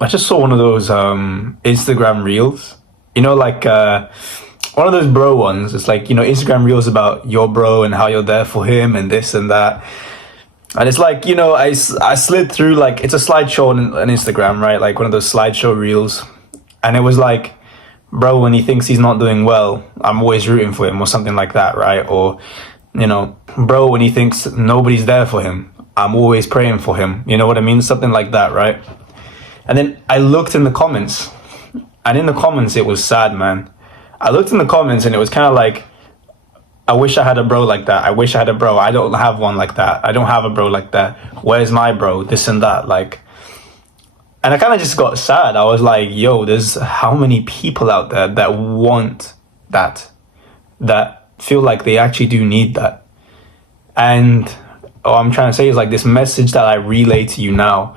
I just saw one of those Instagram reels. You know, like one of those bro ones. It's like, Instagram reels about your bro and how you're there for him and this and that. And it's like, I slid through, like, it's a slideshow on Instagram, right? Like one of those slideshow reels. And it was like, bro, when he thinks he's not doing well, I'm always rooting for him or something like that, right? Or, bro, when he thinks nobody's there for him, I'm always praying for him. You know what I mean? Something like that, right? And then I looked in the comments, and in the comments, it was sad, man. I looked in the comments, and it was kind of like, I wish I had a bro like that. I wish I had a bro. I don't have one like that. I don't have a bro like that. Where's my bro? This and that. Like, and I kind of just got sad. I was like, yo, there's how many people out there that want that feel like they actually do need that. And what I'm trying to say is, like, this message that I relay to you now,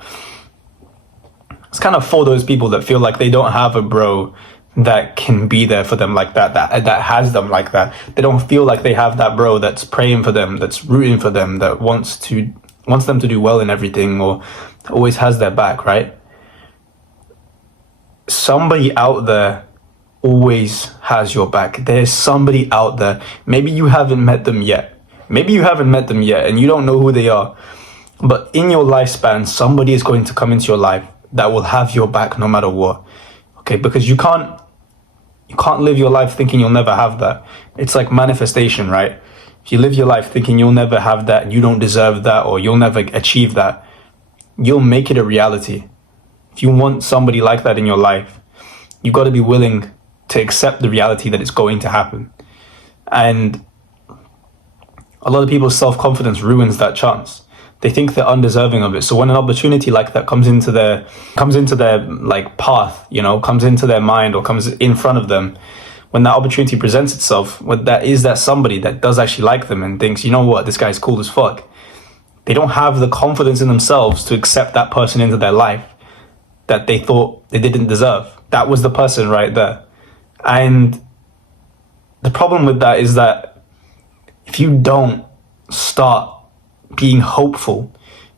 it's kind of for those people that feel like they don't have a bro that can be there for them like that has them like that. They don't feel like they have that bro that's praying for them, that's rooting for them, that wants them to do well in everything, or always has their back, right? Somebody out there always has your back. There's somebody out there. Maybe you haven't met them yet. And you don't know who they are. But in your lifespan, somebody is going to come into your life that will have your back no matter what. Okay, because you can't live your life thinking you'll never have that. It's like manifestation, right? If you live your life thinking you'll never have that, you don't deserve that, or you'll never achieve that, you'll make it a reality. If you want somebody like that in your life, you've got to be willing to accept the reality that it's going to happen. And a lot of people's self-confidence ruins that chance. They think they're undeserving of it. So when an opportunity like that comes into their like path, comes into their mind or comes in front of them, when that opportunity presents itself, that somebody that does actually like them and thinks, you know what, this guy's cool as fuck. They don't have the confidence in themselves to accept that person into their life that they thought they didn't deserve. That was the person right there. And the problem with that is that if you don't start being hopeful,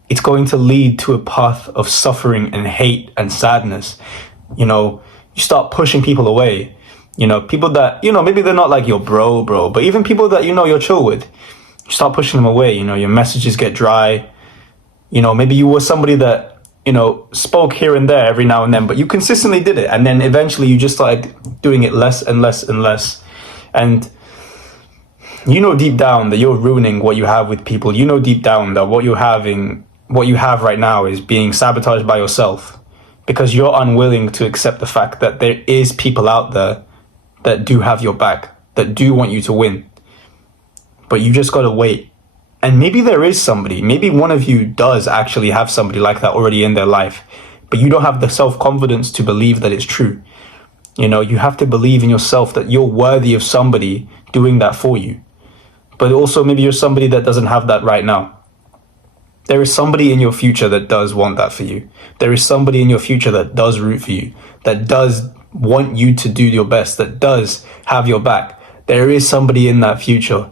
it's going to lead to a path of suffering and hate and sadness. You start pushing people away. People that, maybe they're not like your bro, but even people that you're chill with, you start pushing them away. Your messages get dry. Maybe you were somebody that, spoke here and there every now and then, but you consistently did it. And then eventually you just started doing it less and less and less. And deep down that you're ruining what you have with people. Deep down that what you have right now is being sabotaged by yourself, because you're unwilling to accept the fact that there is people out there that do have your back, that do want you to win. But you just gotta wait. And maybe there is somebody, maybe one of you does actually have somebody like that already in their life, but you don't have the self-confidence to believe that it's true. You have to believe in yourself that you're worthy of somebody doing that for you. But also maybe you're somebody that doesn't have that right now. There is somebody in your future that does want that for you. There is somebody in your future that does root for you, that does want you to do your best, that does have your back. There is somebody in that future.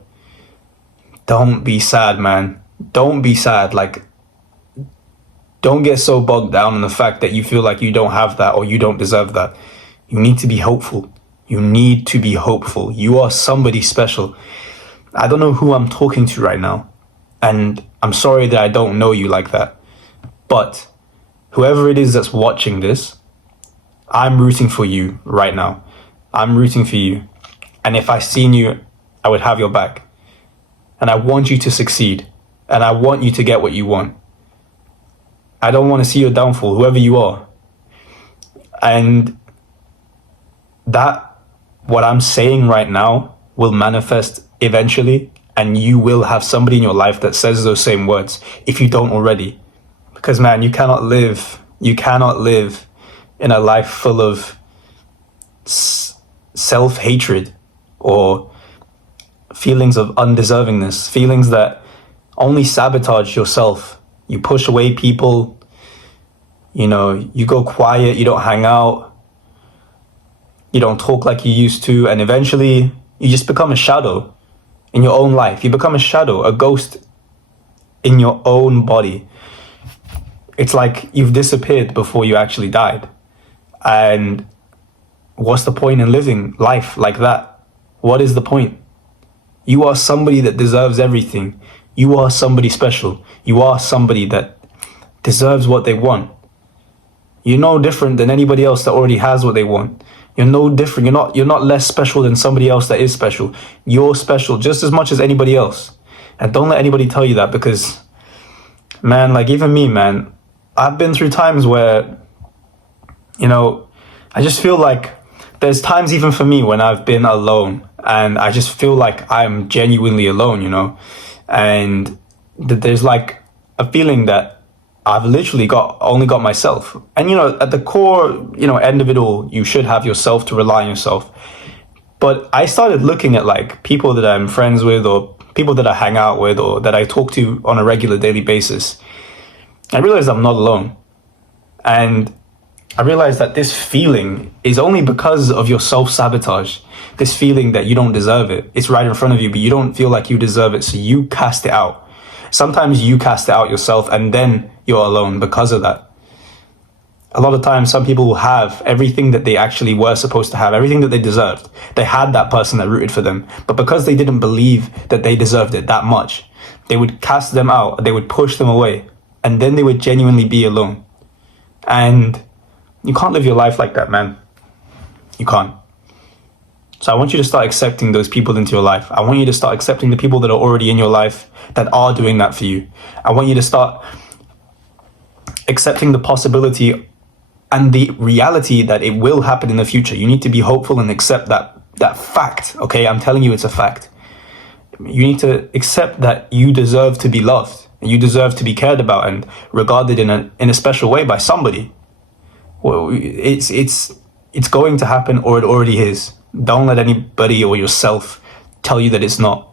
Don't be sad, man. Don't be sad. Like, don't get so bogged down in the fact that you feel like you don't have that or you don't deserve that. You need to be hopeful. You need to be hopeful. You are somebody special. I don't know who I'm talking to right now, and I'm sorry that I don't know you like that. But whoever it is that's watching this, I'm rooting for you right now. I'm rooting for you. And if I seen you, I would have your back. And I want you to succeed. And I want you to get what you want. I don't want to see your downfall, whoever you are. And what I'm saying right now will manifest eventually, and you will have somebody in your life that says those same words if you don't already. Because, man, you cannot live in a life full of self-hatred or feelings of undeservingness, feelings that only sabotage yourself. You push away people, you go quiet, you don't hang out, you don't talk like you used to, and eventually you just become a shadow in your own life. You become a shadow, a ghost in your own body. it's like you've disappeared before you actually died. And what's the point in living life like that? What is the point? You are somebody that deserves everything. You are somebody special. You are somebody that deserves what they want. You're no different than anybody else that already has what they want. You're no different. You're not less special than somebody else that is special. You're special just as much as anybody else. And don't let anybody tell you that, because, man, like even me, man, I've been through times where, I just feel like there's times even for me when I've been alone and I just feel like I'm genuinely alone, and there's like a feeling that I've literally only got myself. And, at the core, end of it all, you should have yourself to rely on yourself. But I started looking at like people that I'm friends with, or people that I hang out with, or that I talk to on a regular daily basis. I realized I'm not alone. And I realized that this feeling is only because of your self-sabotage. This feeling that you don't deserve it. It's right in front of you, but you don't feel like you deserve it, so you cast it out. Sometimes you cast it out yourself and then you're alone because of that. A lot of times, some people will have everything that they actually were supposed to have, everything that they deserved. They had that person that rooted for them, but because they didn't believe that they deserved it that much, they would cast them out, they would push them away, and then they would genuinely be alone. And you can't live your life like that, man. You can't. So I want you to start accepting those people into your life. I want you to start accepting the people that are already in your life that are doing that for you. I want you to start accepting the possibility and the reality that it will happen in the future. You need to be hopeful and accept that fact, okay? I'm telling you, it's a fact. You need to accept that you deserve to be loved. You deserve to be cared about and regarded in a special way by somebody. Well, it's going to happen, or it already is. Don't let anybody or yourself tell you that it's not.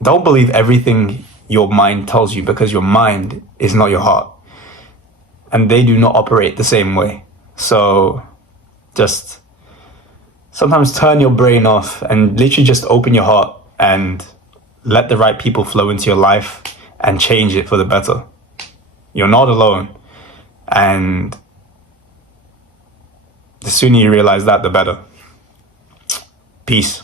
Don't believe everything your mind tells you, because your mind is not your heart. And they do not operate the same way. So just sometimes turn your brain off and literally just open your heart and let the right people flow into your life and change it for the better. You're not alone. And the sooner you realize that, the better. Peace.